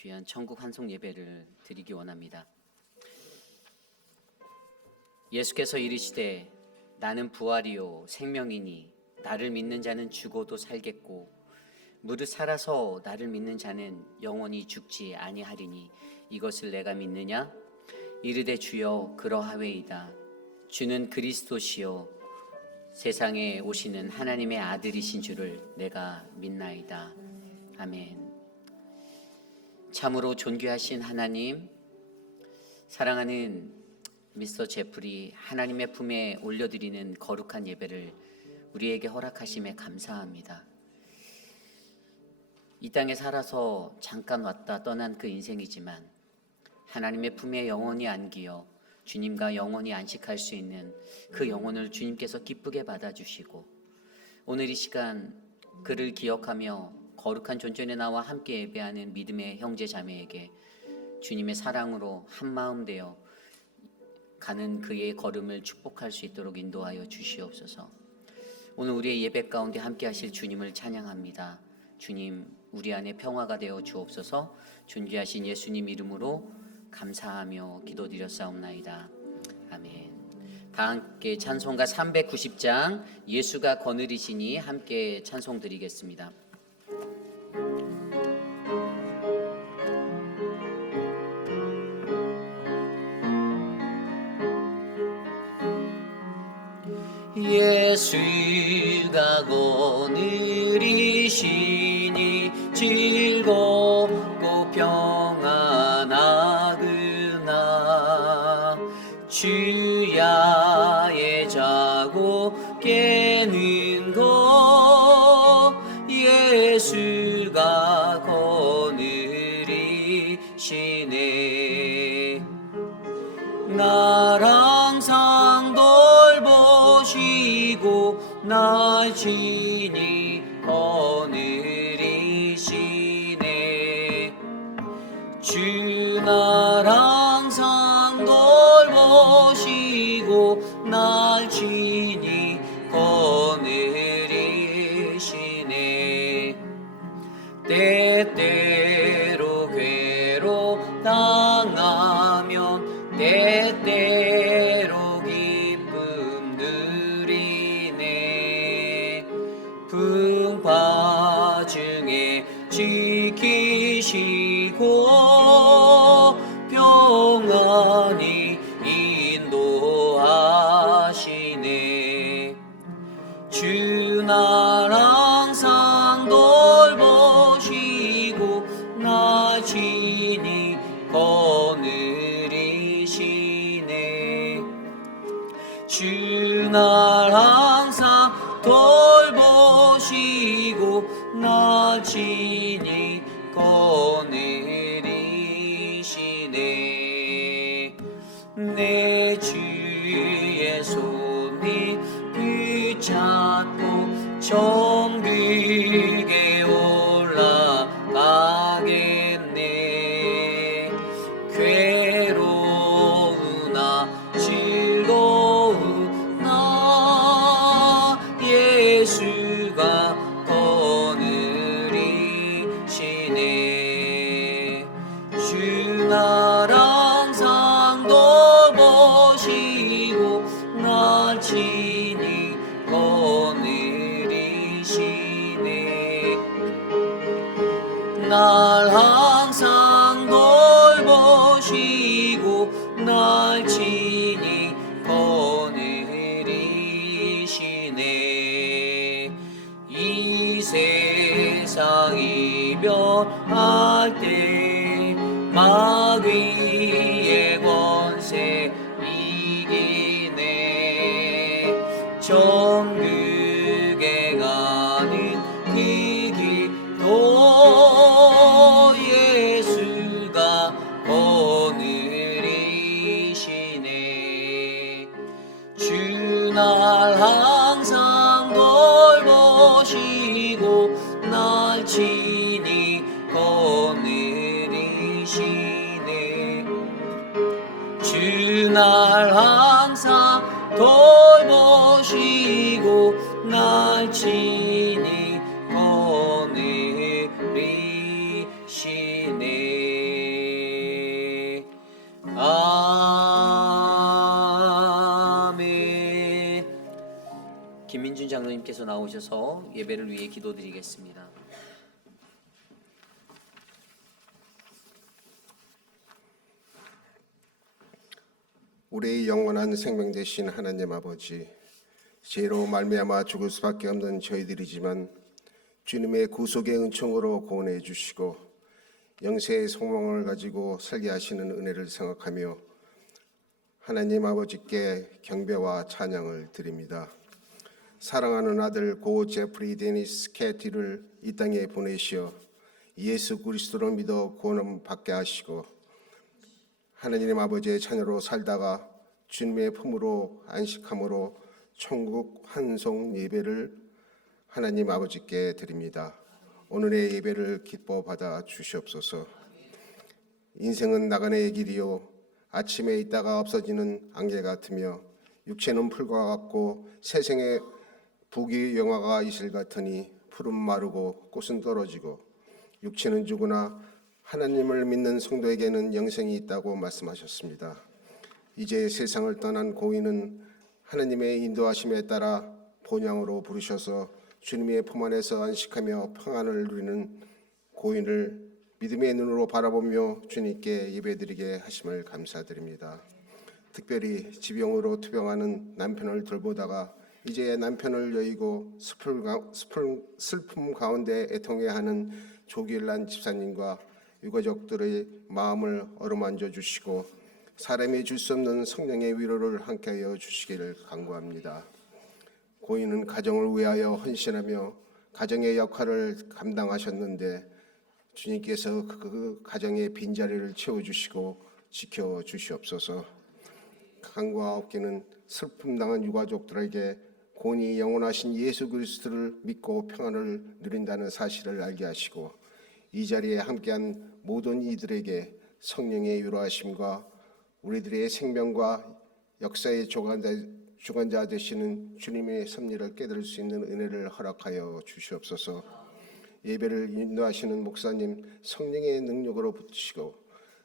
귀한 천국 환송 예배를 드리기 원합니다. 예수께서 이르시되 나는 부활이요 생명이니 나를 믿는 자는 죽어도 살겠고 무릇 살아서 나를 믿는 자는 영원히 죽지 아니하리니 이것을 내가 믿느냐? 이르되 주여 그러하외이다. 주는 그리스도시요 세상에 오시는 하나님의 아들이신 줄을 내가 믿나이다. 아멘. 참으로 존귀하신 하나님, 사랑하는 미스터 제프리 하나님의 품에 올려드리는 거룩한 예배를 우리에게 허락하심에 감사합니다. 이 땅에 살아서 잠깐 왔다 떠난 그 인생이지만 하나님의 품에 영원히 안기어 주님과 영원히 안식할 수 있는 그 영혼을 주님께서 기쁘게 받아주시고 오늘 이 시간 그를 기억하며 거룩한 존전에 나와 함께 예배하는 믿음의 형제 자매에게 주님의 사랑으로 한마음 되어 가는 그의 걸음을 축복할 수 있도록 인도하여 주시옵소서. 오늘 우리의 예배 가운데 함께 하실 주님을 찬양합니다. 주님, 우리 안에 평화가 되어 주옵소서. 존귀하신 예수님 이름으로 감사하며 기도드렸사옵나이다. 아멘. 다 함께 찬송가 390장 예수가 거느리시니 함께 찬송 드리겠습니다. 예수가 거느리시니 즐겁고 평안하구나. 주야에 자고 깨는 것 예수가 거느리시네. 날 항상 돌보시고 날 친히 거느리시네. 주 날 항상 돌보시고 날 친히 거느리시네. 때때로 괴롭당하면 때때로 기쁨 누리네. 풍파 중에 지키시고 평안히 인도하시네. 주 날 항상 돌보시고 날 친히 거느리시네. 주 날 항상 돌보시고 날 친히 거느리시네. 내 주의 손이 붙잡고 천국에 올라가겠네. 괴로우나 즐거우나 예수가 거느리시네. 주 날 항상 돌보시고 날 친히 거느리시네. 날 항상 돌보시고 날 친히 거느리시네. 이 세상 이별할 때 마귀의 권세 이기네. 천국에 가는 그 길도 예수가 거느리시네. 주 날 항상 돌보시고 날 친히 거느리시네. 주 날 항상 돌보시고 날 친히 거느리시네. 나오셔서 예배를 위해 기도드리겠습니다. 우리의 영원한 생명 되신 하나님 아버지, 죄로 말미암아 죽을 수밖에 없는 저희들이지만 주님의 구속의 은총으로 구원해 주시고 영세의 소망을 가지고 살게 하시는 은혜를 생각하며 하나님 아버지께 경배와 찬양을 드립니다. 사랑하는 아들 고 제프리 데니스 캐티를 이 땅에 보내시어 예수 그리스도를 믿어 구원 받게 하시고 하나님 아버지의 자녀로 살다가 주님의 품으로 안식함으로 천국 환송 예배를 하나님 아버지께 드립니다. 오늘의 예배를 기뻐 받아 주시옵소서. 인생은 나그네의 길이요 아침에 있다가 없어지는 안개 같으며 육체는 풀과 같고 세상에 부귀 영화가 이슬 같으니 풀은 마르고 꽃은 떨어지고 육체는 죽으나 하나님을 믿는 성도에게는 영생이 있다고 말씀하셨습니다. 이제 세상을 떠난 고인은 하나님의 인도하심에 따라 본향으로 부르셔서 주님의 품 안에서 안식하며 평안을 누리는 고인을 믿음의 눈으로 바라보며 주님께 예배드리게 하심을 감사드립니다. 특별히 지병으로 투병하는 남편을 돌보다가 이제 남편을 여의고 슬픔 가운데 애통해하는 조길란 집사님과 유가족들의 마음을 어루만져 주시고 사람이 줄 수 없는 성령의 위로를 함께하여 주시기를 간구합니다. 고인은 가정을 위하여 헌신하며 가정의 역할을 감당하셨는데 주님께서 그 가정의 빈자리를 채워주시고 지켜주시옵소서. 강과 없기는 슬픔당한 유가족들에게 고인이 영원하신 예수 그리스도를 믿고 평안을 누린다는 사실을 알게 하시고 이 자리에 함께한 모든 이들에게 성령의 유로하심과 우리들의 생명과 역사의 주관자 되시는 주님의 섭리를 깨달을 수 있는 은혜를 허락하여 주시옵소서. 예배를 인도하시는 목사님 성령의 능력으로 붙이시고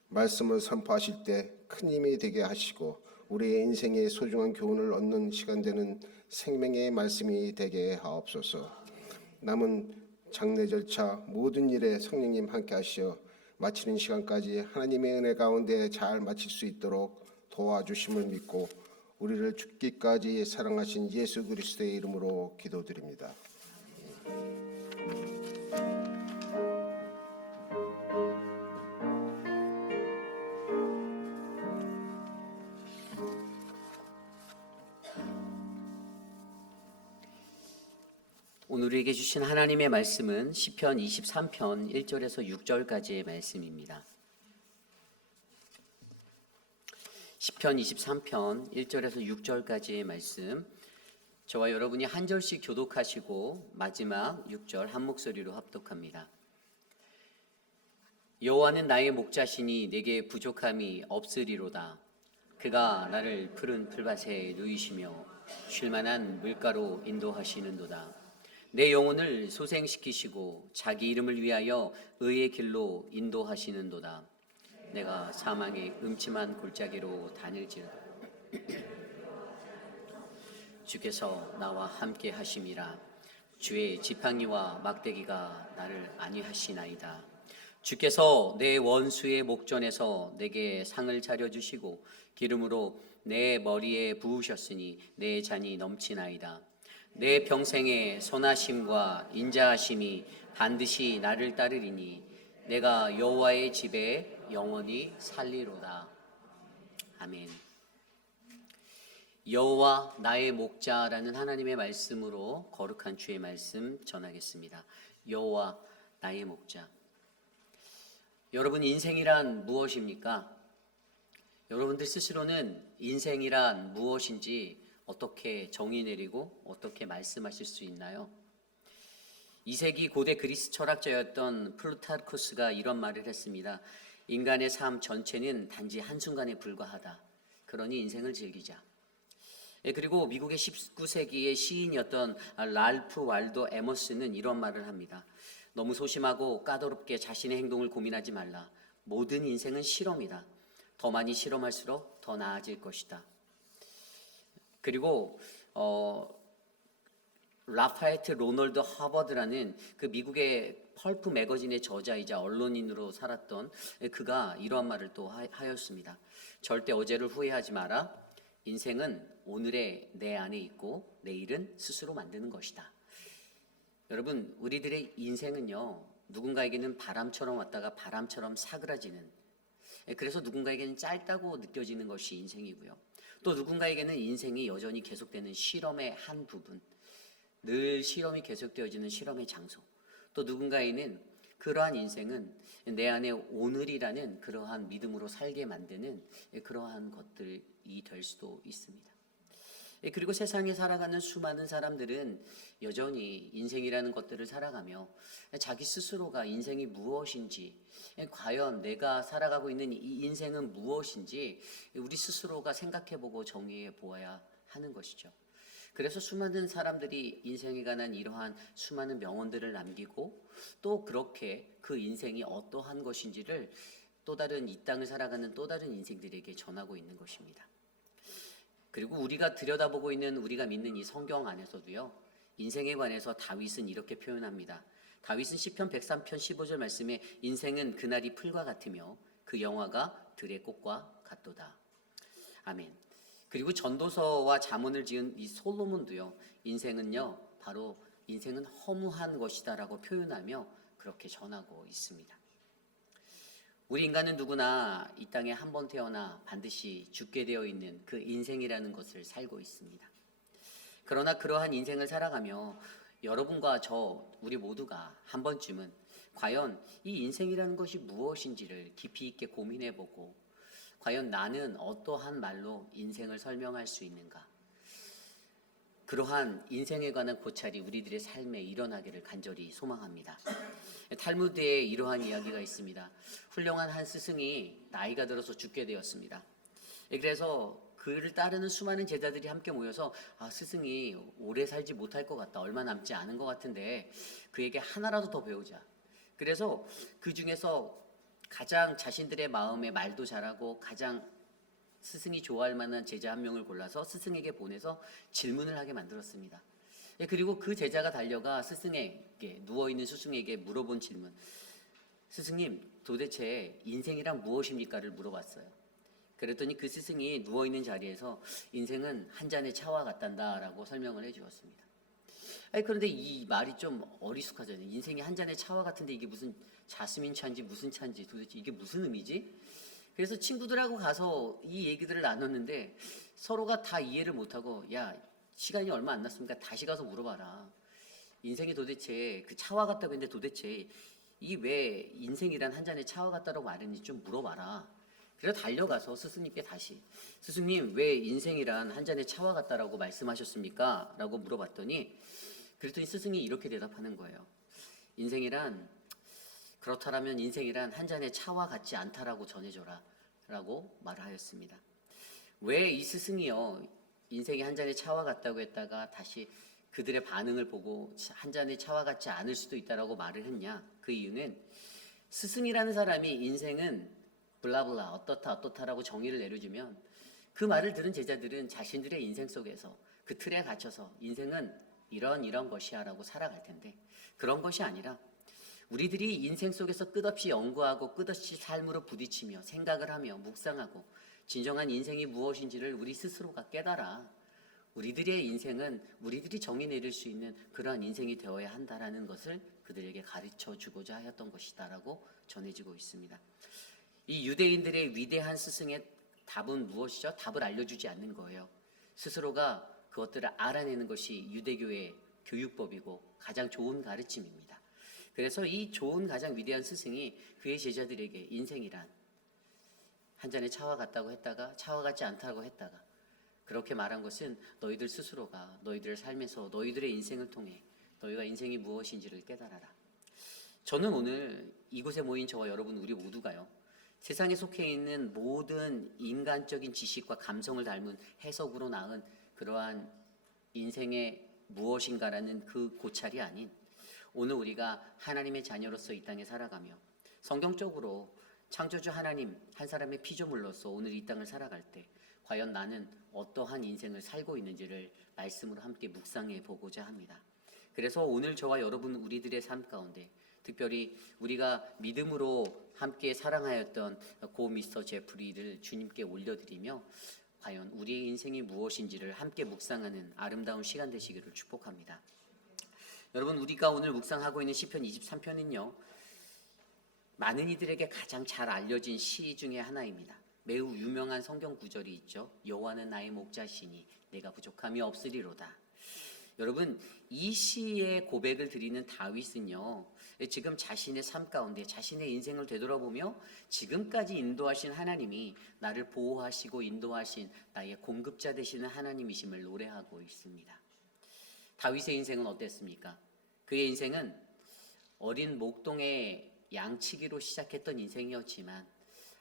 말씀을 선포하실 때 큰 힘이 되게 하시고 우리의 인생의 소중한 교훈을 얻는 시간 되는 생명의 말씀이 되게 하옵소서. 남은 장례 절차 모든 일에 성령님 함께 하시어 마치는 시간까지 하나님의 은혜 가운데 잘 마칠 수 있도록 도와주심을 믿고 우리를 죽기까지 사랑하신 예수 그리스도의 이름으로 기도드립니다. 오늘 우리에게 주신 하나님의 말씀은 시편 23편 1절에서 6절까지의 말씀입니다. 시편 23편 1절에서 6절까지의 말씀, 저와 여러분이 한 절씩 교독하시고 마지막 6절 한 목소리로 합독합니다. 여호와는 나의 목자시니 내게 부족함이 없으리로다. 그가 나를 푸른 풀밭에 누이시며 쉴만한 물가로 인도하시는도다. 내 영혼을 소생시키시고 자기 이름을 위하여 의의 길로 인도하시는도다. 내가 사망의 음침한 골짜기로 다닐지라도 주께서 나와 함께 하심이라. 주의 지팡이와 막대기가 나를 안위하시나이다. 주께서 내 원수의 목전에서 내게 상을 차려주시고 기름으로 내 머리에 부으셨으니 내 잔이 넘치나이다. 내 평생의 선하심과 인자하심이 반드시 나를 따르리니 내가 여호와의 집에 영원히 살리로다. 아멘. 여호와 나의 목자라는 하나님의 말씀으로 거룩한 주의 말씀 전하겠습니다. 여호와 나의 목자. 여러분, 인생이란 무엇입니까? 여러분들 스스로는 인생이란 무엇인지 어떻게 정의 내리고 어떻게 말씀하실 수 있나요? 2세기 고대 그리스 철학자였던 플루타르쿠스가 이런 말을 했습니다. 인간의 삶 전체는 단지 한순간에 불과하다. 그러니 인생을 즐기자. 그리고 미국의 19세기의 시인이었던 랄프 waldo 에머슨은 이런 말을 합니다. 너무 소심하고 까다롭게 자신의 행동을 고민하지 말라. 모든 인생은 실험이다. 더 많이 실험할수록 더 나아질 것이다. 그리고 라파에트 로널드 하버드라는 그 미국의 펄프 매거진의 저자이자 언론인으로 살았던 그가 이러한 말을 또 하였습니다. 절대 어제를 후회하지 마라. 인생은 오늘의 내 안에 있고 내일은 스스로 만드는 것이다. 여러분, 우리들의 인생은요, 누군가에게는 바람처럼 왔다가 바람처럼 사그라지는, 그래서 누군가에게는 짧다고 느껴지는 것이 인생이고요. 또 누군가에게는 인생이 여전히 계속되는 실험의 한 부분, 늘 실험이 계속되어지는 실험의 장소. 또 누군가에는 그러한 인생은 내 안에 오늘이라는 그러한 믿음으로 살게 만드는 그러한 것들이 될 수도 있습니다. 그리고 세상에 살아가는 수많은 사람들은 여전히 인생이라는 것들을 살아가며 자기 스스로가 인생이 무엇인지, 과연 내가 살아가고 있는 이 인생은 무엇인지 우리 스스로가 생각해보고 정의해 보아야 하는 것이죠. 그래서 수많은 사람들이 인생에 관한 이러한 수많은 명언들을 남기고 또 그렇게 그 인생이 어떠한 것인지를 또 다른 이 땅을 살아가는 또 다른 인생들에게 전하고 있는 것입니다. 그리고 우리가 들여다보고 있는 우리가 믿는 이 성경 안에서도요, 인생에 관해서 다윗은 이렇게 표현합니다. 다윗은 시편 103편 15절 말씀에 인생은 그날이 풀과 같으며 그 영화가 들의 꽃과 같도다. 아멘. 그리고 전도서와 잠언을 지은 이 솔로몬도요, 인생은요, 바로 인생은 허무한 것이다라고 표현하며 그렇게 전하고 있습니다. 우리 인간은 누구나 이 땅에 한 번 태어나 반드시 죽게 되어 있는 그 인생이라는 것을 살고 있습니다. 그러나 그러한 인생을 살아가며 여러분과 저, 우리 모두가 한 번쯤은 과연 이 인생이라는 것이 무엇인지를 깊이 있게 고민해보고 과연 나는 어떠한 말로 인생을 설명할 수 있는가? 그러한 인생에 관한 고찰이 우리들의 삶에 일어나기를 간절히 소망합니다. 탈무드에 이러한 이야기가 있습니다. 훌륭한 한 스승이 나이가 들어서 죽게 되었습니다. 그래서 그를 따르는 수많은 제자들이 함께 모여서 스승이 오래 살지 못할 것 같다. 얼마 남지 않은 것 같은데 그에게 하나라도 더 배우자. 그래서 그 중에서 가장 자신들의 마음에 말도 잘하고 가장 스승이 좋아할 만한 제자 한 명을 골라서 스승에게 보내서 질문을 하게 만들었습니다. 그리고 그 제자가 달려가 스승에게, 누워있는 스승에게 물어본 질문. 스승님, 도대체 인생이란 무엇입니까를 물어봤어요. 그랬더니 그 스승이 누워있는 자리에서 인생은 한 잔의 차와 같단다라고 설명을 해주었습니다. 그런데 이 말이 좀 어리숙하잖아요. 인생이 한 잔의 차와 같은데 이게 무슨 자스민 차인지 무슨 차인지 도대체 이게 무슨 의미지? 그래서 친구들하고 가서 이 얘기들을 나눴는데 서로가 다 이해를 못하고 야, 시간이 얼마 안 남았으니까 다시 가서 물어봐라. 인생이 도대체 그 차와 같다고 했는데 도대체 이 왜 인생이란 한 잔의 차와 같다라고 말했는지 좀 물어봐라. 그래서 달려가서 스승님께 다시 스승님 왜 인생이란 한 잔의 차와 같다라고 말씀하셨습니까? 라고 물어봤더니 그랬더니 스승이 이렇게 대답하는 거예요. 그렇다면 인생이란 한 잔의 차와 같지 않다라고 전해줘라 라고 말하였습니다. 왜 이 스승이요 인생이 한 잔의 차와 같다고 했다가 다시 그들의 반응을 보고 한 잔의 차와 같지 않을 수도 있다라고 말을 했냐? 그 이유는 스승이라는 사람이 인생은 블라블라 어떻다라고 정의를 내려주면 그 말을 들은 제자들은 자신들의 인생 속에서 그 틀에 갇혀서 인생은 이런 것이야 라고 살아갈 텐데 그런 것이 아니라 우리들이 인생 속에서 끝없이 연구하고 끝없이 삶으로 부딪히며 생각을 하며 묵상하고 진정한 인생이 무엇인지를 우리 스스로가 깨달아 우리들의 인생은 우리들이 정의 내릴 수 있는 그러한 인생이 되어야 한다라는 것을 그들에게 가르쳐 주고자 하였던 것이다라고 전해지고 있습니다. 이 유대인들의 위대한 스승의 답은 무엇이죠? 답을 알려주지 않는 거예요. 스스로가 그것들을 알아내는 것이 유대교의 교육법이고 가장 좋은 가르침입니다. 그래서 이 좋은 가장 위대한 스승이 그의 제자들에게 인생이란 한 잔의 차와 같다고 했다가 차와 같지 않다고 했다가 그렇게 말한 것은 너희들 스스로가 너희들의 삶에서 너희들의 인생을 통해 너희가 인생이 무엇인지를 깨달아라. 저는 오늘 이곳에 모인 저와 여러분 우리 모두가요. 세상에 속해 있는 모든 인간적인 지식과 감성을 닮은 해석으로 낳은 그러한 인생의 무엇인가라는 그 고찰이 아닌 오늘 우리가 하나님의 자녀로서 이 땅에 살아가며 성경적으로 창조주 하나님 한 사람의 피조물로서 오늘 이 땅을 살아갈 때 과연 나는 어떠한 인생을 살고 있는지를 말씀으로 함께 묵상해 보고자 합니다. 그래서 오늘 저와 여러분 우리들의 삶 가운데 특별히 우리가 믿음으로 함께 사랑하였던 고 미스터 제프리를 주님께 올려드리며 과연 우리의 인생이 무엇인지를 함께 묵상하는 아름다운 시간 되시기를 축복합니다. 여러분, 우리가 오늘 묵상하고 있는 시편 23편은요 많은 이들에게 가장 잘 알려진 시 중에 하나입니다. 매우 유명한 성경 구절이 있죠. 여호와는 나의 목자시니 내가 부족함이 없으리로다. 여러분, 이 시의 고백을 드리는 다윗은요 지금 자신의 삶 가운데 자신의 인생을 되돌아보며 지금까지 인도하신 하나님이 나를 보호하시고 인도하신 나의 공급자 되시는 하나님이심을 노래하고 있습니다. 다윗의 인생은 어땠습니까? 그의 인생은 어린 목동의 양치기로 시작했던 인생이었지만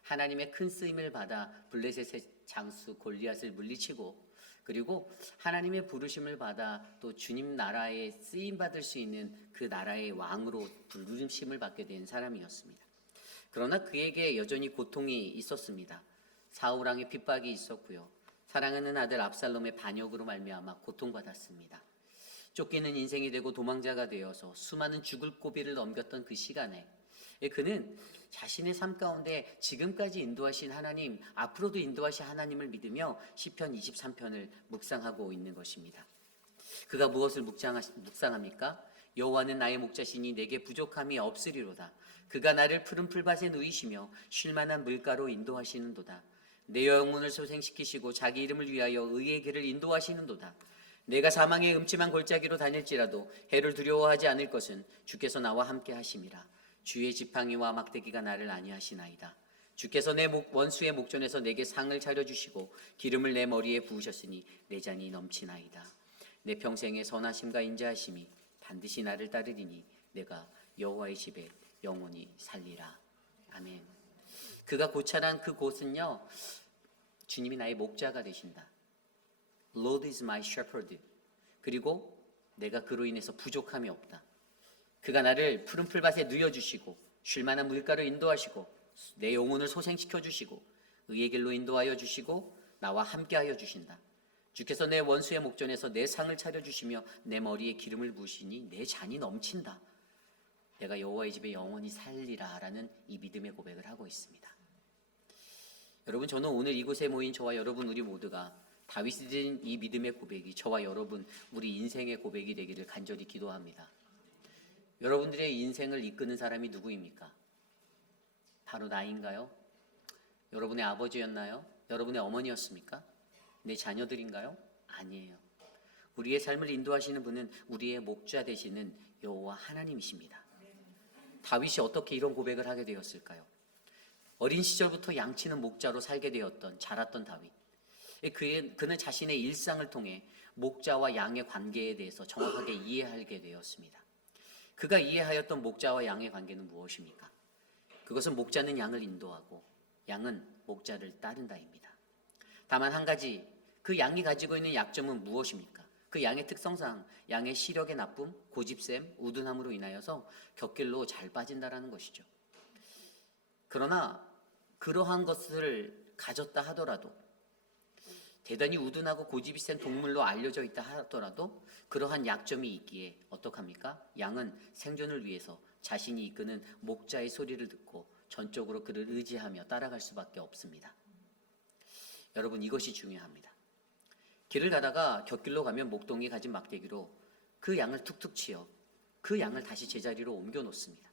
하나님의 큰 쓰임을 받아 블레셋의 장수 골리앗을 물리치고 그리고 하나님의 부르심을 받아 또 주님 나라에 쓰임 받을 수 있는 그 나라의 왕으로 부르심을 받게 된 사람이었습니다. 그러나 그에게 여전히 고통이 있었습니다. 사울 왕의 핍박이 있었고요. 사랑하는 아들 압살롬의 반역으로 말미암아 고통받았습니다. 쫓기는 인생이 되고 도망자가 되어서 수많은 죽을 고비를 넘겼던 그 시간에 그는 자신의 삶 가운데 지금까지 인도하신 하나님, 앞으로도 인도하실 하나님을 믿으며 시편 23편을 묵상하고 있는 것입니다. 그가 무엇을 묵상합니까? 여호와는 나의 목자시니 내게 부족함이 없으리로다. 그가 나를 푸른 풀밭에 누이시며 쉴만한 물가로 인도하시는도다. 내 영혼을 소생시키시고 자기 이름을 위하여 의의 길을 인도하시는도다. 내가 사망의 음침한 골짜기로 다닐지라도 해를 두려워하지 않을 것은 주께서 나와 함께 하심이라. 주의 지팡이와 막대기가 나를 안위하시나이다. 주께서 내 원수의 목전에서 내게 상을 차려주시고 기름을 내 머리에 부으셨으니 내 잔이 넘치나이다. 내 평생의 선하심과 인자하심이 반드시 나를 따르리니 내가 여호와의 집에 영원히 살리라. 아멘. 그가 고찰한 그 곳은요 주님이 나의 목자가 되신다. Lord is my shepherd. 그리고 내가 그로 인해서 부족함이 없다. 그가 나를 푸른 풀밭에 누여주시고 쉴만한 물가로 인도하시고 내 영혼을 소생시켜 주시고 의의 길로 인도하여 주시고 나와 함께하여 주신다. 주께서 내 원수의 목전에서 내 상을 차려주시며 내 머리에 기름을 부으시니 내 잔이 넘친다. 내가 여호와의 집에 영원히 살리라 라는 이 믿음의 고백을 하고 있습니다. 여러분, 저는 오늘 이곳에 모인 저와 여러분 우리 모두가 다윗이 드린 이 믿음의 고백이 저와 여러분 우리 인생의 고백이 되기를 간절히 기도합니다. 여러분들의 인생을 이끄는 사람이 누구입니까? 바로 나인가요? 여러분의 아버지였나요? 여러분의 어머니였습니까? 내 자녀들인가요? 아니에요. 우리의 삶을 인도하시는 분은 우리의 목자 되시는 여호와 하나님이십니다. 다윗이 어떻게 이런 고백을 하게 되었을까요? 어린 시절부터 양치는 목자로 살게 되었던 자랐던 다윗. 그는 자신의 일상을 통해 목자와 양의 관계에 대해서 정확하게 이해하게 되었습니다. 그가 이해하였던 목자와 양의 관계는 무엇입니까? 그것은 목자는 양을 인도하고 양은 목자를 따른다입니다. 다만 한 가지, 그 양이 가지고 있는 약점은 무엇입니까? 그 양의 특성상 양의 시력의 나쁨, 고집셈, 우둔함으로 인하여서 곁길로 잘 빠진다라는 것이죠. 그러나 그러한 것을 가졌다 하더라도 대단히 우둔하고 고집이 센 동물로 알려져 있다 하더라도 그러한 약점이 있기에 어떡합니까? 양은 생존을 위해서 자신이 이끄는 목자의 소리를 듣고 전적으로 그를 의지하며 따라갈 수밖에 없습니다. 여러분, 이것이 중요합니다. 길을 가다가 곁길로 가면 목동이 가진 막대기로 그 양을 툭툭 치어 그 양을 다시 제자리로 옮겨 놓습니다.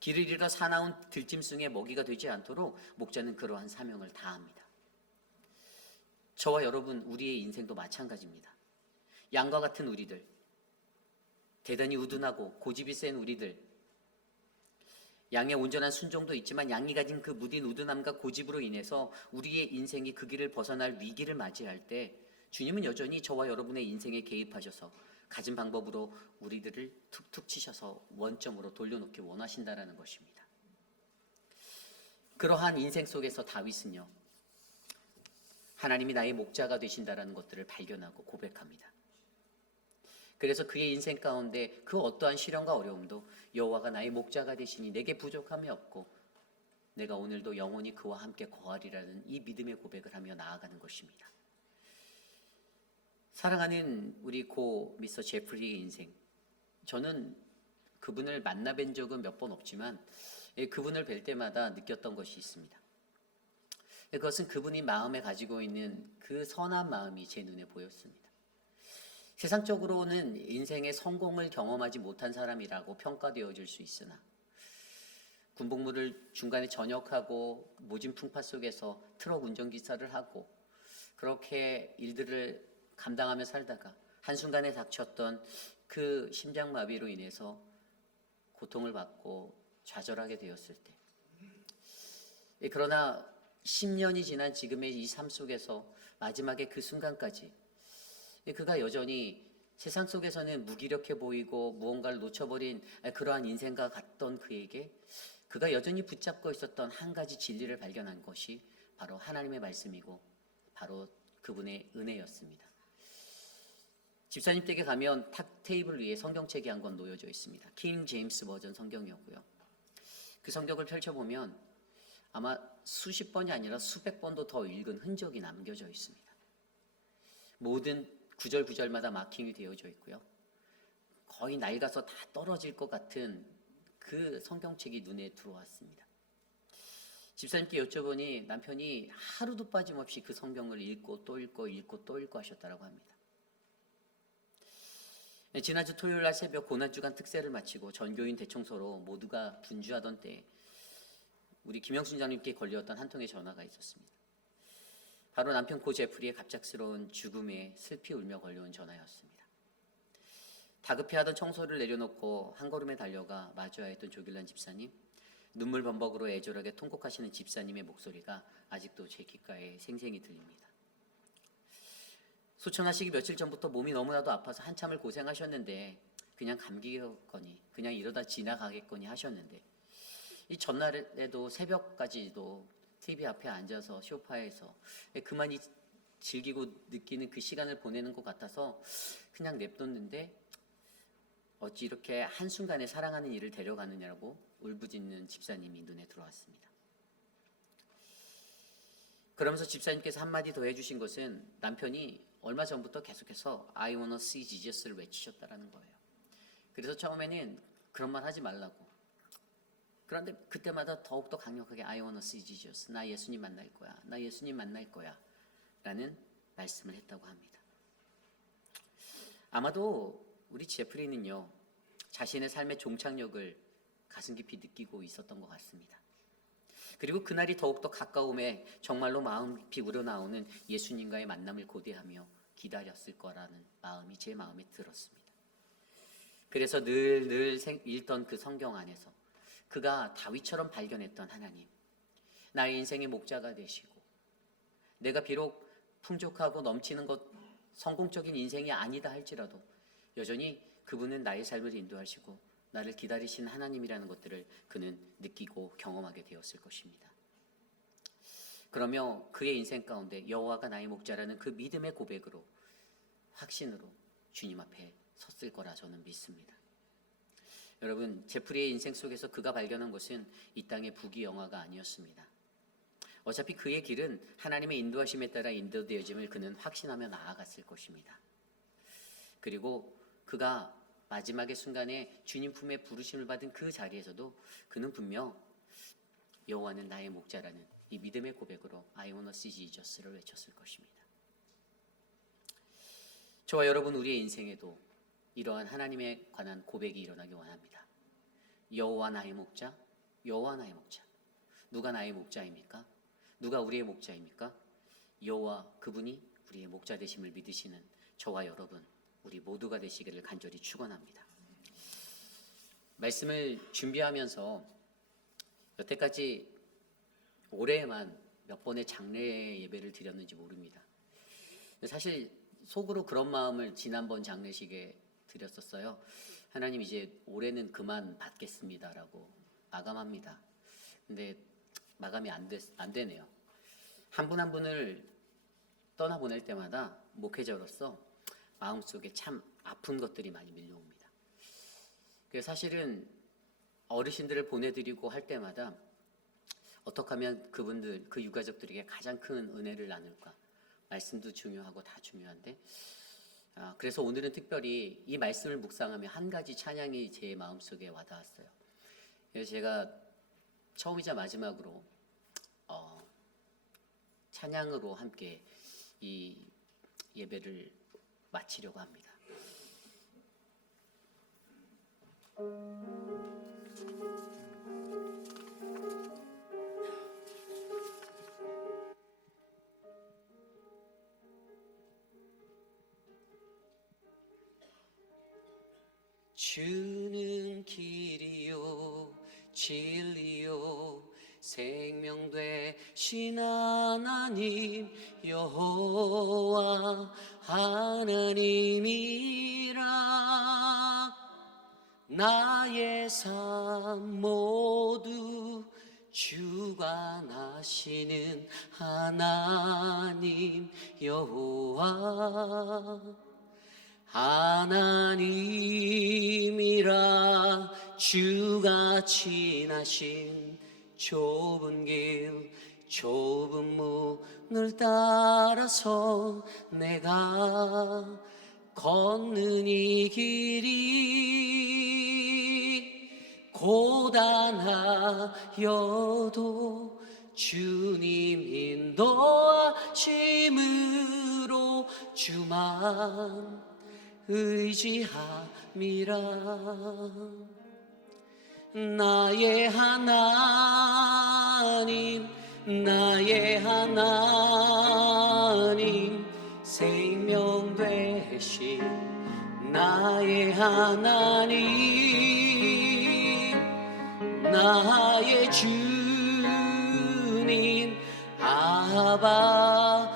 길을 잃어 사나운 들짐승의 먹이가 되지 않도록 목자는 그러한 사명을 다합니다. 저와 여러분 우리의 인생도 마찬가지입니다. 양과 같은 우리들, 대단히 우둔하고 고집이 센 우리들, 양의 온전한 순종도 있지만 양이 가진 그 무딘 우둔함과 고집으로 인해서 우리의 인생이 그 길을 벗어날 위기를 맞이할 때 주님은 여전히 저와 여러분의 인생에 개입하셔서 가진 방법으로 우리들을 툭툭 치셔서 원점으로 돌려놓기 원하신다라는 것입니다. 그러한 인생 속에서 다윗은요, 하나님이 나의 목자가 되신다라는 것들을 발견하고 고백합니다. 그래서 그의 인생 가운데 그 어떠한 시련과 어려움도 여호와가 나의 목자가 되시니 내게 부족함이 없고 내가 오늘도 영원히 그와 함께 거하리라는 이 믿음의 고백을 하며 나아가는 것입니다. 사랑하는 우리 고 미스터 제프리의 인생, 저는 그분을 만나뵌 적은 몇 번 없지만 그분을 뵐 때마다 느꼈던 것이 있습니다. 그것은 그분이 마음에 가지고 있는 그 선한 마음이 제 눈에 보였습니다. 세상적으로는 인생의 성공을 경험하지 못한 사람이라고 평가되어질 수 있으나 군복무를 중간에 전역하고 모진 풍파 속에서 트럭 운전기사를 하고 그렇게 일들을 감당하며 살다가 한순간에 닥쳤던 그 심장마비로 인해서 고통을 받고 좌절하게 되었을 때, 그러나 10년이 지난 지금의 이 삶 속에서 마지막에 그 순간까지 그가 여전히 세상 속에서는 무기력해 보이고 무언가를 놓쳐버린 그러한 인생과 같던 그에게 그가 여전히 붙잡고 있었던 한 가지 진리를 발견한 것이 바로 하나님의 말씀이고 바로 그분의 은혜였습니다. 집사님 댁에 가면 탁 테이블 위에 성경책이 한 권 놓여져 있습니다. 킹 제임스 버전 성경이었고요. 그 성경을 펼쳐보면 아마 수십 번이 아니라 수백 번도 더 읽은 흔적이 남겨져 있습니다. 모든 구절 구절마다 마킹이 되어져 있고요. 거의 낡아서 다 떨어질 것 같은 그 성경책이 눈에 들어왔습니다. 집사님께 여쭤보니 남편이 하루도 빠짐없이 그 성경을 읽고 또 읽고 읽고 또 읽고 하셨다고 합니다. 지난주 토요일 날 새벽 고난주간 특세를 마치고 전교인 대청소로 모두가 분주하던 때에 우리 김영순 장님께 걸려왔던 한 통의 전화가 있었습니다. 바로 남편 고 제프리의 갑작스러운 죽음에 슬피 울며 걸려온 전화였습니다. 다급해 하던 청소를 내려놓고 한 걸음에 달려가 마주해야 했던 조길란 집사님, 눈물 범벅으로 애절하게 통곡하시는 집사님의 목소리가 아직도 제 귓가에 생생히 들립니다. 소천하시기 며칠 전부터 몸이 너무나도 아파서 한참을 고생하셨는데 그냥 감기였거니 그냥 이러다 지나가겠거니 하셨는데 이 전날에도 새벽까지도 TV 앞에 앉아서 소파에서 그만 즐기고 느끼는 그 시간을 보내는 것 같아서 그냥 냅뒀는데 어찌 이렇게 한순간에 사랑하는 이를 데려가느냐고 울부짖는 집사님이 눈에 들어왔습니다. 그러면서 집사님께서 한마디 더 해주신 것은 남편이 얼마 전부터 계속해서 I wanna see Jesus를 외치셨다라는 거예요. 그래서 처음에는 그런 말 하지 말라고. 그런데 그때마다 더욱더 강력하게 I wanna see Jesus. 나 예수님 만날 거야. 나 예수님 만날 거야. 라는 말씀을 했다고 합니다. 아마도 우리 제프리는요. 자신의 삶의 종착역을 가슴 깊이 느끼고 있었던 것 같습니다. 그리고 그날이 더욱더 가까움에 정말로 마음 깊이 우러나오는 예수님과의 만남을 고대하며 기다렸을 거라는 마음이 제 마음에 들었습니다. 그래서 늘 읽던 그 성경 안에서 그가 다윗처럼 발견했던 하나님, 나의 인생의 목자가 되시고 내가 비록 풍족하고 넘치는 것 성공적인 인생이 아니다 할지라도 여전히 그분은 나의 삶을 인도하시고 나를 기다리신 하나님이라는 것들을 그는 느끼고 경험하게 되었을 것입니다. 그러며 그의 인생 가운데 여호와가 나의 목자라는 그 믿음의 고백으로 확신으로 주님 앞에 섰을 거라 저는 믿습니다. 여러분, 제프리의 인생 속에서 그가 발견한 것은 이 땅의 부귀영화가 아니었습니다. 어차피 그의 길은 하나님의 인도하심에 따라 인도되어짐을 그는 확신하며 나아갔을 것입니다. 그리고 그가 마지막의 순간에 주님 품에 부르심을 받은 그 자리에서도 그는 분명 여호와는 나의 목자라는 이 믿음의 고백으로 I wanna see Jesus를 외쳤을 것입니다. 저와 여러분 우리의 인생에도 이러한 하나님에 관한 고백이 일어나기 원합니다. 여호와 나의 목자, 여호와 나의 목자. 누가 나의 목자입니까? 누가 우리의 목자입니까? 여호와 그분이 우리의 목자 되심을 믿으시는 저와 여러분 우리 모두가 되시기를 간절히 축원합니다. 말씀을 준비하면서 여태까지 올해에만 몇 번의 장례 예배를 드렸는지 모릅니다. 사실 속으로 그런 마음을 지난번 장례식에 드렸었어요. 하나님 이제 올해는 그만 받겠습니다라고 마감합니다. 근데 마감이 안 되네요. 한 분 한 분을 떠나보낼 때마다 목회자로서 마음속에 참 아픈 것들이 많이 밀려옵니다. 그래서 사실은 어르신들을 보내드리고 할 때마다 어떻게 하면 그분들, 그 유가족들에게 가장 큰 은혜를 나눌까? 말씀도 중요하고 다 중요한데 그래서 오늘은 특별히 이 말씀을 묵상하며 한 가지 찬양이 제 마음속에 와닿았어요. 그래서 제가 처음이자 마지막으로 찬양으로 함께 이 예배를 마치려고 합니다. 주는 길이요 진리요 생명 되신 하나님 여호와 하나님이라. 나의 삶 모두 주가 나시는 하나님 여호와 하나님이라. 주가 지나신 좁은 길 좁은 문을 따라서 내가 걷는 이 길이 고단하여도 주님 인도하심으로 주만 의지함이라. 나의 하나님 나의 하나님 생명 되신 나의 하나님 나의 주님 아바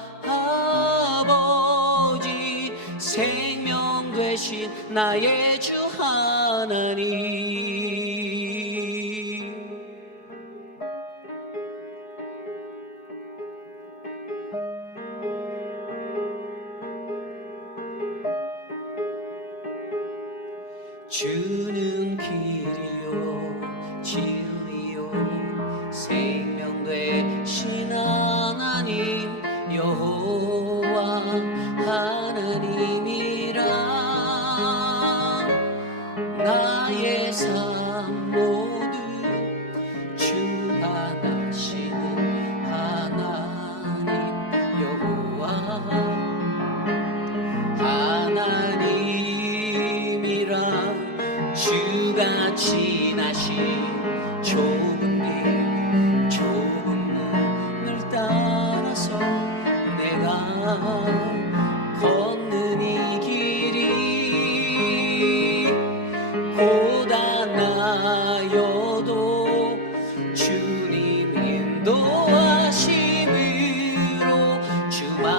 아버지 생명 되신 나의 주 하나님. 주는 길이요 진리요 생명 되신 하나님 여호와 하나님이라. 나의 삶 모두 주가 나시는 하나님 여호와 하나님이라. 주가 지나신 좁은 길 좁은 문을 따라서 내가 걷는 이 길이 고단하여도 주님 인도하심으로 주만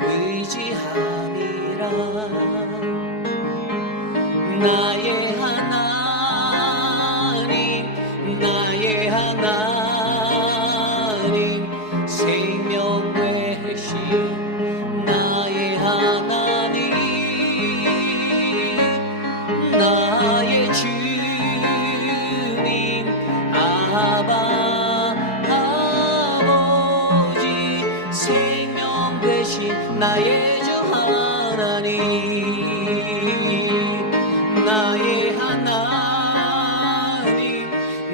의지함이라. 나의 하나님 나의 하나님 생명 되신 나의 하나님 나의 주님 아바 아버지 생명 되신 나의 주 하나님. 나의 하나님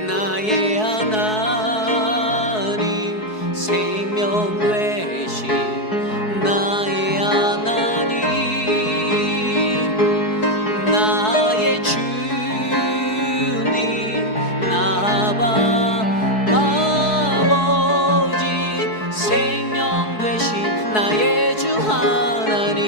나의 하나님 생명 되신 나의 하나님 나의 주님 아바 아버지 생명 되신 나의 주 하나님.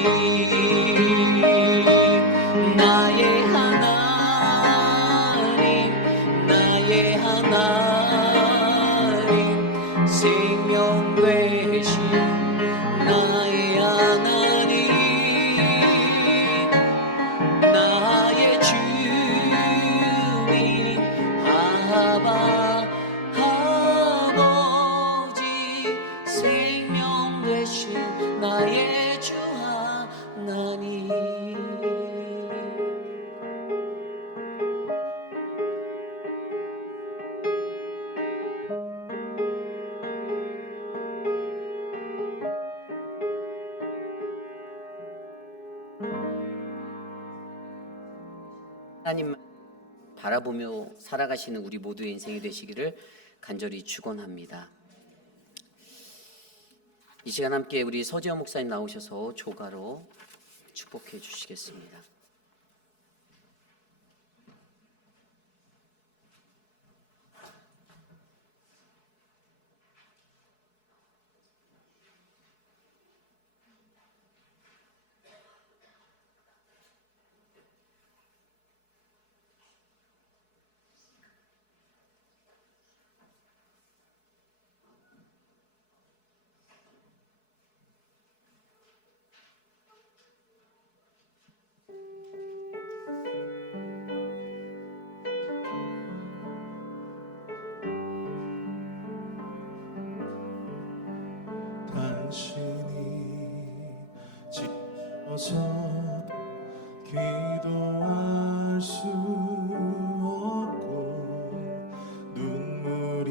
바라보며 살아가시는 우리 모두의 인생이 되시기를 간절히 축원합니다. 이 시간 함께 우리 서지영 목사님 나오셔서 조가로 축복해 주시겠습니다. 당신이 지어서 기도할 수 없고 눈물이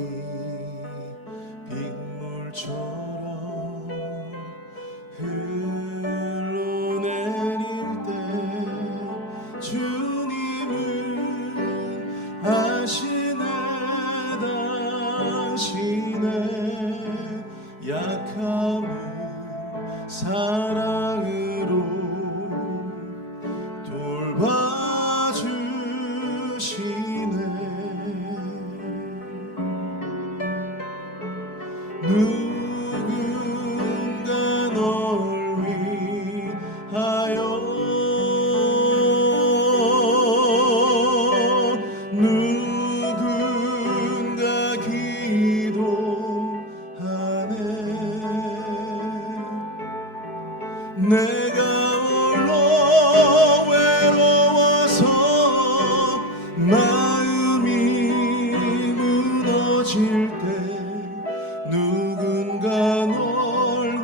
빗물처럼 흘러내릴 때 주님은 아시네 당신의 약함을 사랑으로 돌봐주시네. 누군가 널 위하여 누군가 기도하네. 내가 홀로 외로워서 마음이 무너질 때 누군가 널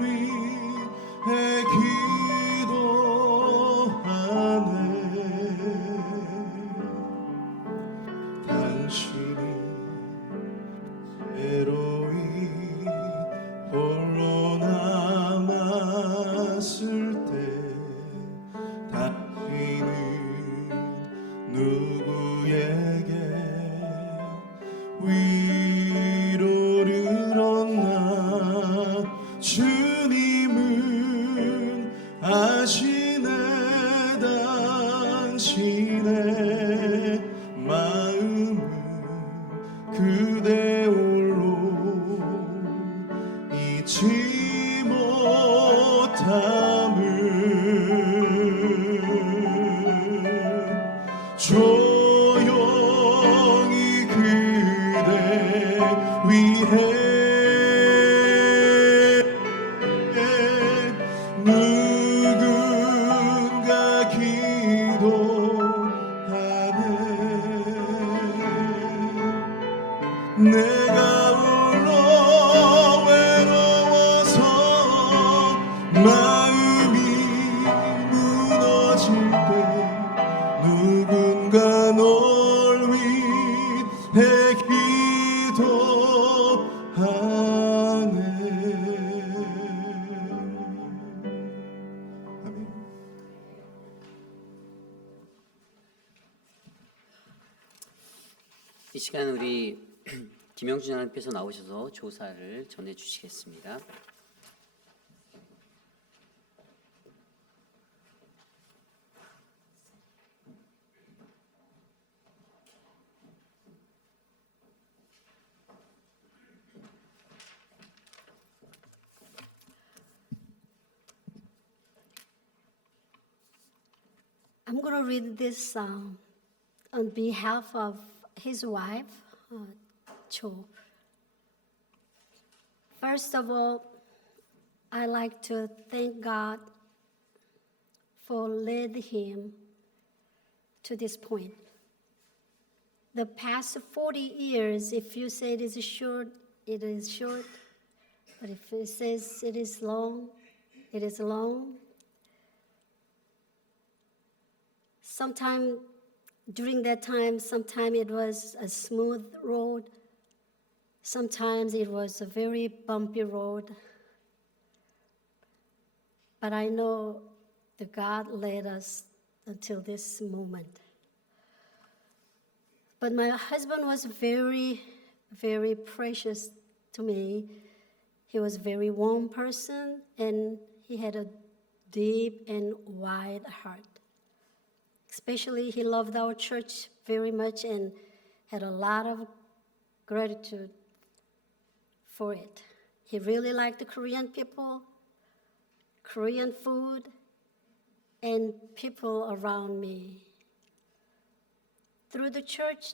위해 기도하네. 당신이 외로이 홀로 남았을 때 당신은 누구에게 위로를 얻나. 주님은 아시네 당신의 마음을 그대 홀로 잊지 못함을. 조용히 그대 위해 누군가 기도하네. 내가 홀로 외로워서 마음이 무너질 때 누군가 널 위해 기도하네. 아멘. 이 시간 우리 김영준 장로님께서 나오셔서 조사를 전해 주시겠습니다. I'm going to read this on behalf of his wife, Cho. First of all, I like to thank God for led him to this point. The past 40 years, if you say it is short, it is short. But if it says it is long, it is long. Sometime during that time, sometime it was a smooth road. Sometimes it was a very bumpy road. But I know that God led us until this moment. But my husband was very, very precious to me. He was a very warm person, and he had a deep and wide heart. Especially, he loved our church very much and had a lot of gratitude for it. He really liked the Korean people, Korean food, and people around me. Through the church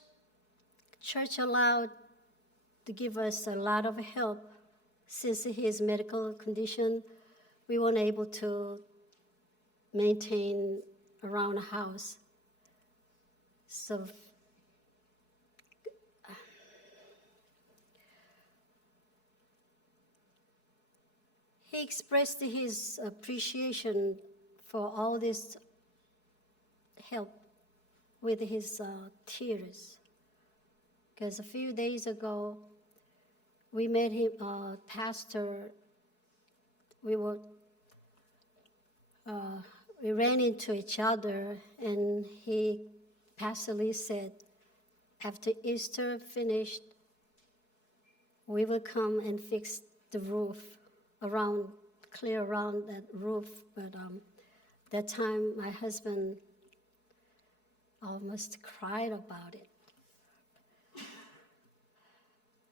allowed to give us a lot of help. Since his medical condition, we weren't able to maintain around the house. So he expressed his appreciation for all this help with his tears. Because a few days ago, we met him, pastor. We ran into each other, and Pastor Lee said, after Easter finished, we will come and fix the roof clear around that roof. But that time, my husband almost cried about it.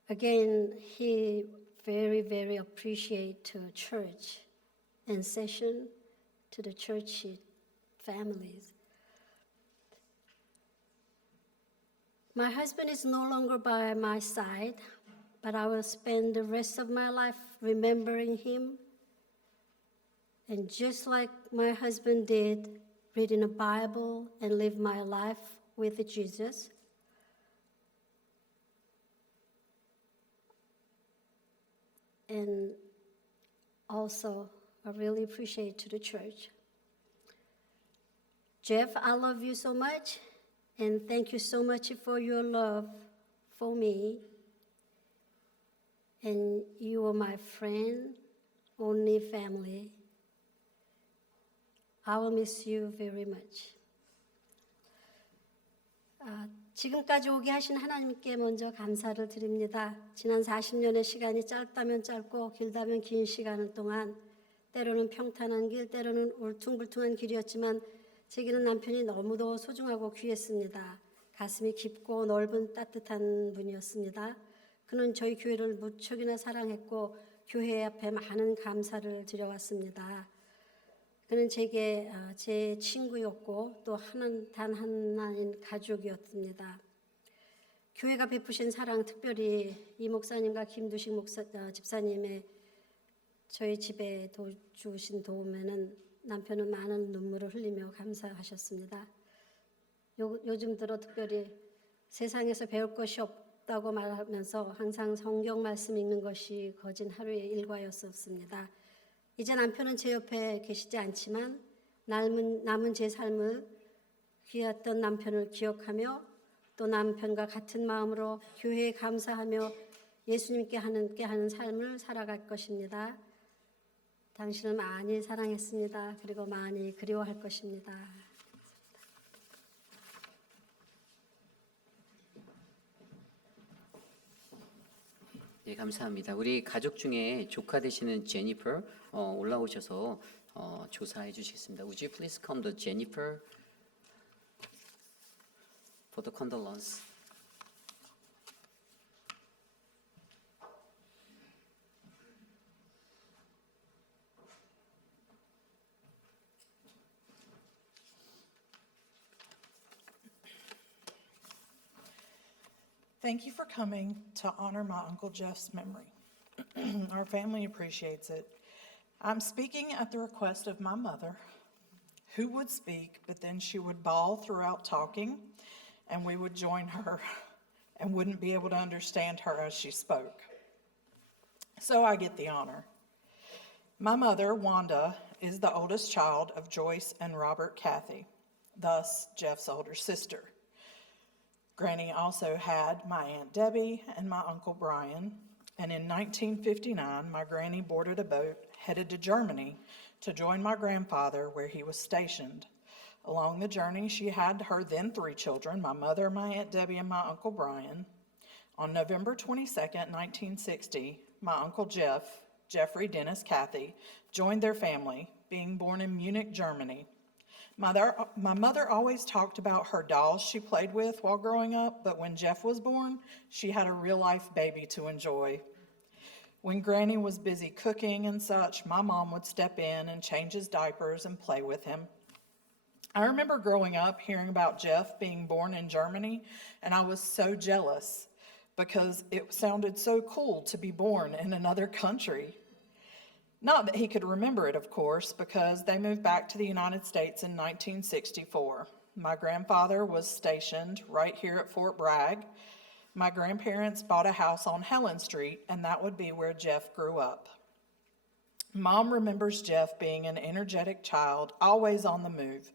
Again, he very, very appreciate to church and session, to the church families. My husband is no longer by my side, but I will spend the rest of my life remembering him. And just like my husband did, reading the Bible and live my life with Jesus. And also, I really appreciate to the church. Jeff, I love you so much, and thank you so much for your love for me. And you are my friend, only family. I will miss you very much. 지금까지 오게 하신 하나님께 먼저 감사를 드립니다. 지난 40년의 시간이 짧다면 짧고 길다면 긴 시간을 동안 때로는 평탄한 길, 때로는 울퉁불퉁한 길이었지만 제게는 남편이 너무도 소중하고 귀했습니다. 가슴이 깊고 넓은 따뜻한 분이었습니다. 그는 저희 교회를 무척이나 사랑했고 교회 앞에 많은 감사를 드려왔습니다. 그는 제게 제 친구였고 또 단 하나인 가족이었습니다. 교회가 베푸신 사랑, 특별히 이 목사님과 김두식 집사님의 저희 집에 주신 도움에는 남편은 많은 눈물을 흘리며 감사하셨습니다. 요즘 들어 특별히 세상에서 배울 것이 없다고 말하면서 항상 성경 말씀 읽는 것이 거진 하루의 일과였었습니다. 이제 남편은 제 옆에 계시지 않지만 남은 제 삶을 귀했던 남편을 기억하며 또 남편과 같은 마음으로 교회에 감사하며 예수님께 함께하는 삶을 살아갈 것입니다. 당신을 많이 사랑했습니다. 그리고 많이 그리워할 것입니다. 예, 감사합니다. 우리 가족 중에 조카 되시는 제니퍼 올라오셔서 조사해 주시겠습니다. Would you please come to Jennifer for the condolence? Thank you for coming to honor my Uncle Jeff's memory. Our family appreciates it. I'm speaking at the request of my mother, who would speak, but then she would bawl throughout talking, and we would join her and wouldn't be able to understand her as she spoke. So I get the honor. My mother, Wanda, is the oldest child of Joyce and Robert Cathy, thus Jeff's older sister. Granny also had my Aunt Debbie and my Uncle Brian, and in 1959, my granny boarded a boat headed to Germany to join my grandfather where he was stationed, Along the journey, she had her then 3 children, my mother, my Aunt Debbie, and my Uncle Brian. On November 22nd, 1960, my Uncle Jeff, Jeffrey Dennis Cathy, joined their family, being born in Munich, Germany. My mother always talked about her dolls she played with while growing up, but when Jeff was born, she had a real-life baby to enjoy. When Granny was busy cooking and such, my mom would step in and change his diapers and play with him. I remember growing up hearing about Jeff being born in Germany, and I was so jealous because it sounded so cool to be born in another country. Not that he could remember it, of course, because they moved back to the United States in 1964. My grandfather was stationed right here at Fort Bragg. My grandparents bought a house on Helen Street, and that would be where Jeff grew up. Mom remembers Jeff being an energetic child, always on the move.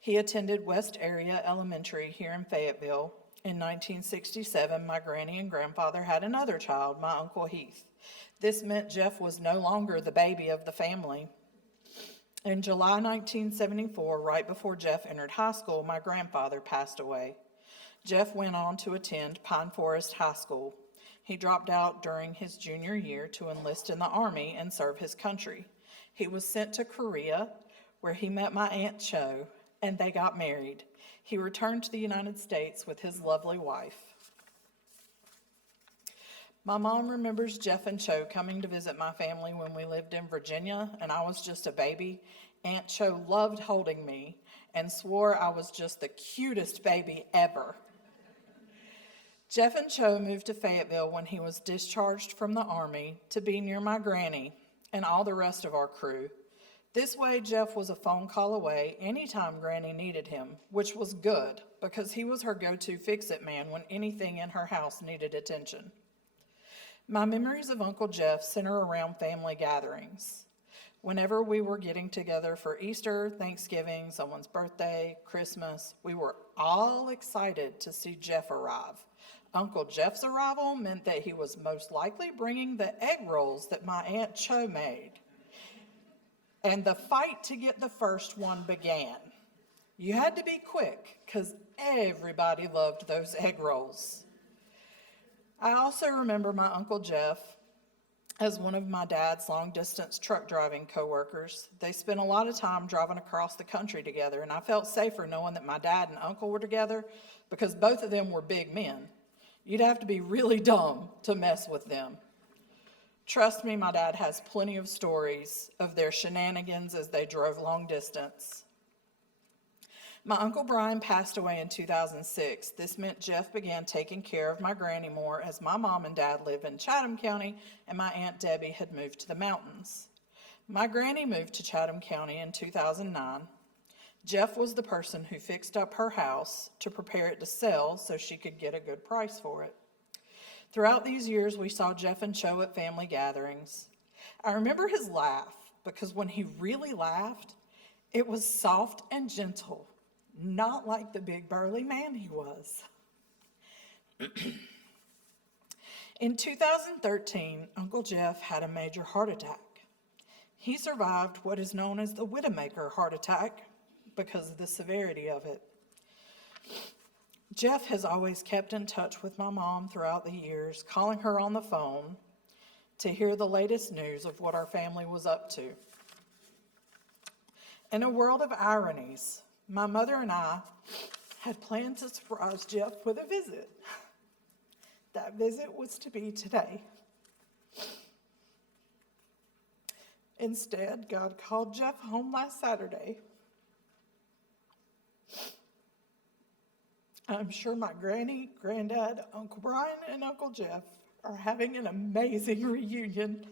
He attended West Area Elementary here in Fayetteville. In 1967, my granny and grandfather had another child, my Uncle Heath. This meant Jeff was no longer the baby of the family. In July 1974, right before Jeff entered high school, my grandfather passed away. Jeff went on to attend Pine Forest High School. He dropped out during his junior year to enlist in the Army and serve his country. He was sent to Korea, where he met my Aunt Cho, and they got married. He returned to the United States with his lovely wife. My mom remembers Jeff and Cho coming to visit my family when we lived in Virginia, and I was just a baby. Aunt Cho loved holding me and swore I was just the cutest baby ever. Jeff and Cho moved to Fayetteville when he was discharged from the Army to be near my granny and all the rest of our crew. This way, Jeff was a phone call away anytime Granny needed him, which was good because he was her go-to fix-it man when anything in her house needed attention. My memories of Uncle Jeff center around family gatherings. Whenever we were getting together for Easter, Thanksgiving, someone's birthday, Christmas, we were all excited to see Jeff arrive. Uncle Jeff's arrival meant that he was most likely bringing the egg rolls that my Aunt Cho made. And the fight to get the first one began. You had to be quick because everybody loved those egg rolls. I also remember my Uncle Jeff as one of my dad's long-distance truck driving coworkers. They spent a lot of time driving across the country together, and I felt safer knowing that my dad and uncle were together because both of them were big men. You'd have to be really dumb to mess with them. Trust me, my dad has plenty of stories of their shenanigans as they drove long distance. My Uncle Brian passed away in 2006. This meant Jeff began taking care of my granny more as my mom and dad live in Chatham County and my Aunt Debbie had moved to the mountains. My granny moved to Chatham County in 2009. Jeff was the person who fixed up her house to prepare it to sell so she could get a good price for it. Throughout these years, we saw Jeff and Cho at family gatherings. I remember his laugh because when he really laughed, it was soft and gentle, not like the big burly man he was. In 2013, Uncle Jeff had a major heart attack. He survived what is known as the Widowmaker heart attack because of the severity of it. Jeff has always kept in touch with my mom throughout the years, calling her on the phone to hear the latest news of what our family was up to. In a world of ironies, my mother and I had planned to surprise Jeff with a visit. That visit was to be today. Instead, God called Jeff home last Saturday. I'm sure my granny, granddad, Uncle Brian, and Uncle Jeff are having an amazing reunion,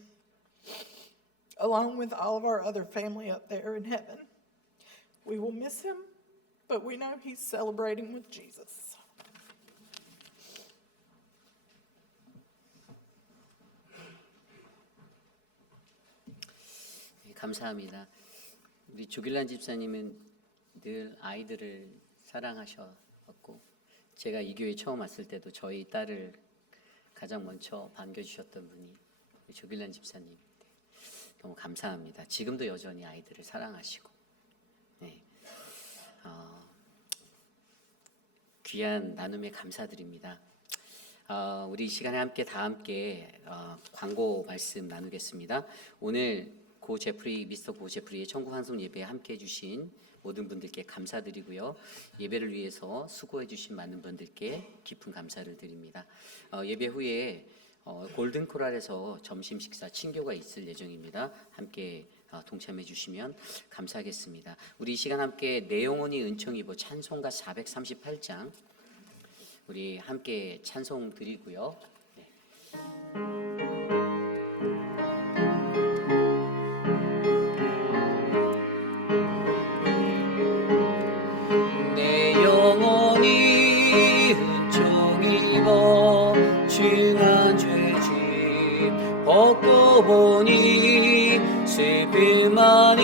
along with all of our other family up there in heaven. We will miss him, but we know he's celebrating with Jesus. 감사합니다. 우리 조길란 집사님은 늘 아이들을 사랑하셨고 제가 이 교회 처음 왔을 때도 저희 딸을 가장 먼저 반겨주셨던 분이 조길란 집사님. 너무 감사합니다. 지금도 여전히 아이들을 사랑하시고. 네. 귀한 나눔에 감사드립니다. 우리 이 시간에 다 함께 광고 말씀 나누겠습니다. 오늘 미스터 고 제프리의 천국 환송 예배에 함께 해주신 모든 분들께 감사드리고요. 예배를 위해서 수고해 주신 많은 분들께 깊은 감사를 드립니다. 예배 후에 골든 코랄에서 점심 식사 친교가 있을 예정입니다. 함께 동참해 주시면 감사하겠습니다. 우리 이 시간 함께 내 영혼이 은총 입어 찬송가 438장 우리 함께 찬송 드리고요. 내 영혼이 은총 입어 중한 죄짐 벗고 보니 슬픔만이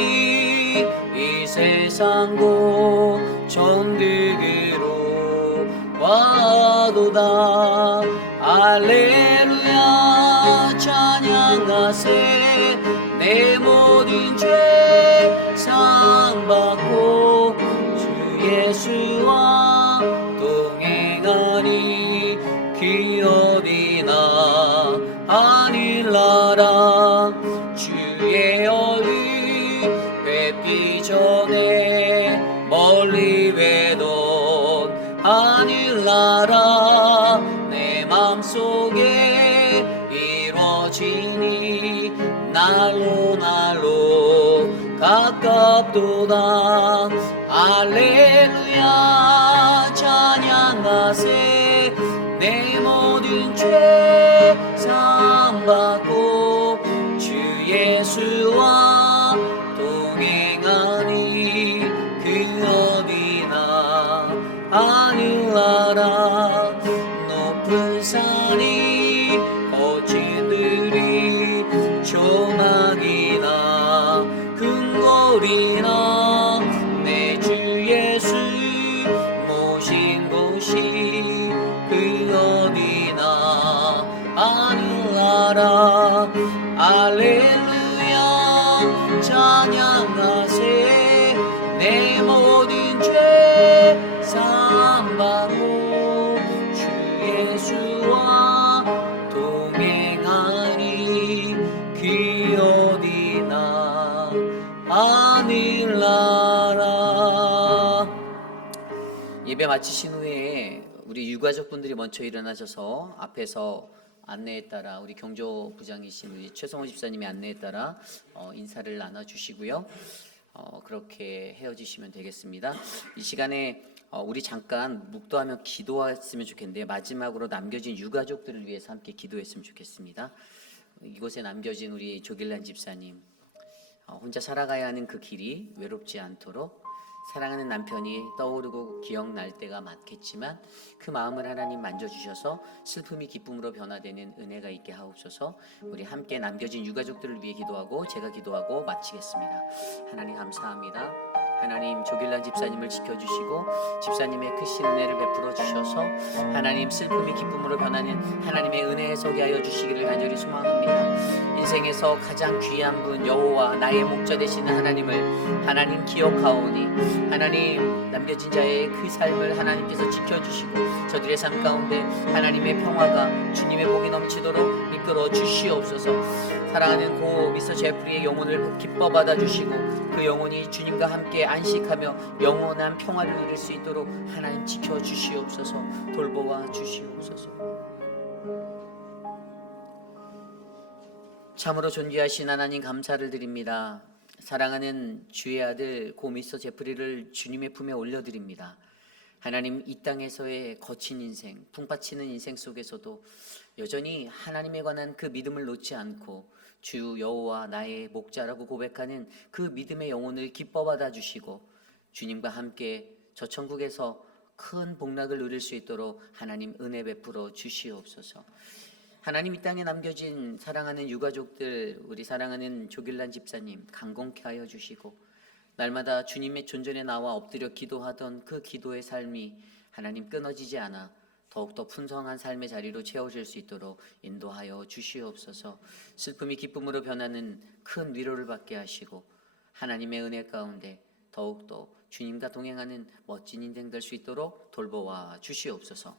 이 세상도 천국으로 와도다. 할렐루야 찬양하세. 내 모든 죄 사함받고 주 예수와 동행하니 그 어디나 하늘나라 주의 얼굴 뵙기 전에 멀리 외던 하늘나라 내 맘속에 이루어지니 날로 가깝도다. 할렐루야 찬양하세. 내 모든 죄 사함받고 주 예수와 동행하니 그 어디나 하늘나라 높은 산이 거친 들이 조막이나 근거리나 내 주 예수 모신 곳이 그 어디나 하늘나라. 할렐루야 찬양하세. 내 모든 죄 사함받고 주 예수와 동행하니 그 어디나 하늘나라. 예배 마치신 후에 우리 유가족분들이 먼저 일어나셔서 앞에서 안내에 따라 우리 경조부장이신 우리 최성호 집사님의 안내에 따라 인사를 나눠주시고요. 그렇게 헤어지시면 되겠습니다. 이 시간에 우리 잠깐 묵도하며 기도했으면 좋겠는데 마지막으로 남겨진 유가족들을 위해서 함께 기도했으면 좋겠습니다. 이곳에 남겨진 우리 조길란 집사님 혼자 살아가야 하는 그 길이 외롭지 않도록 사랑하는 남편이 떠오르고 기억날 때가 많겠지만 그 마음을 하나님 만져주셔서 슬픔이 기쁨으로 변화되는 은혜가 있게 하옵소서. 우리 함께 남겨진 유가족들을 위해 기도하고 제가 기도하고 마치겠습니다. 하나님 감사합니다. 하나님 조길란 집사님을 지켜주시고 집사님의 크신 은혜를 베풀어 주셔서 하나님 슬픔이 기쁨으로 변하는 하나님의 은혜에 서게 하여 주시기를 간절히 소망합니다. 인생에서 가장 귀한 분 여호와 나의 목자 되시는 하나님을 하나님 기억하오니 하나님 남겨진 자의 그 삶을 하나님께서 지켜주시고 저들의 삶 가운데 하나님의 평화가 주님의 복이 넘치도록 이끌어 주시옵소서. 사랑하는 고 미스터 제프리의 영혼을 기뻐 받아주시고 그 영혼이 주님과 함께 안식하며 영원한 평화를 누릴 수 있도록 하나님 지켜주시옵소서. 돌보아 주시옵소서. 참으로 존귀하신 하나님 감사를 드립니다. 사랑하는 주의 아들 고 미스터 제프리를 주님의 품에 올려드립니다. 하나님 이 땅에서의 거친 인생, 풍파치는 인생 속에서도 여전히 하나님에 관한 그 믿음을 놓지 않고 주 여호와 나의 목자라고 고백하는 그 믿음의 영혼을 기뻐 받아주시고 주님과 함께 저 천국에서 큰 복락을 누릴 수 있도록 하나님 은혜 베풀어 주시옵소서. 하나님 이 땅에 남겨진 사랑하는 유가족들, 우리 사랑하는 조길란 집사님 강건케 하여 주시고 날마다 주님의 존전에 나와 엎드려 기도하던 그 기도의 삶이 하나님 끊어지지 않아 더욱더 풍성한 삶의 자리로 채워질 수 있도록 인도하여 주시옵소서. 슬픔이 기쁨으로 변하는 큰 위로를 받게 하시고 하나님의 은혜 가운데 더욱더 주님과 동행하는 멋진 인생 될 수 있도록 돌보아 주시옵소서.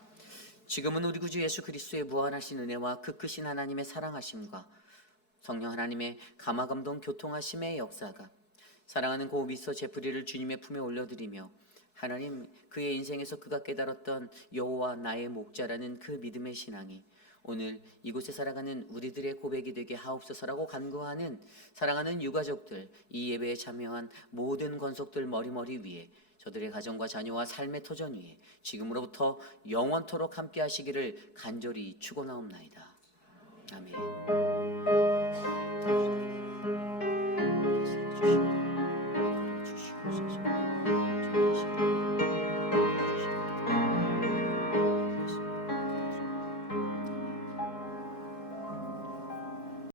지금은 우리 구주 예수 그리스도의 무한하신 은혜와 그 크신 하나님의 사랑하심과 성령 하나님의 감화감동 교통하심의 역사가 사랑하는 고비서 제프리를 주님의 품에 올려드리며 하나님 그의 인생에서 그가 깨달았던 여호와 나의 목자라는 그 믿음의 신앙이 오늘 이곳에 살아가는 우리들의 고백이 되게 하옵소서라고 간구하는 사랑하는 유가족들, 이 예배에 참여한 모든 권속들 머리머리 위에 저들의 가정과 자녀와 삶의 터전 위에 지금으로부터 영원토록 함께 하시기를 간절히 축원하옵나이다. 아멘.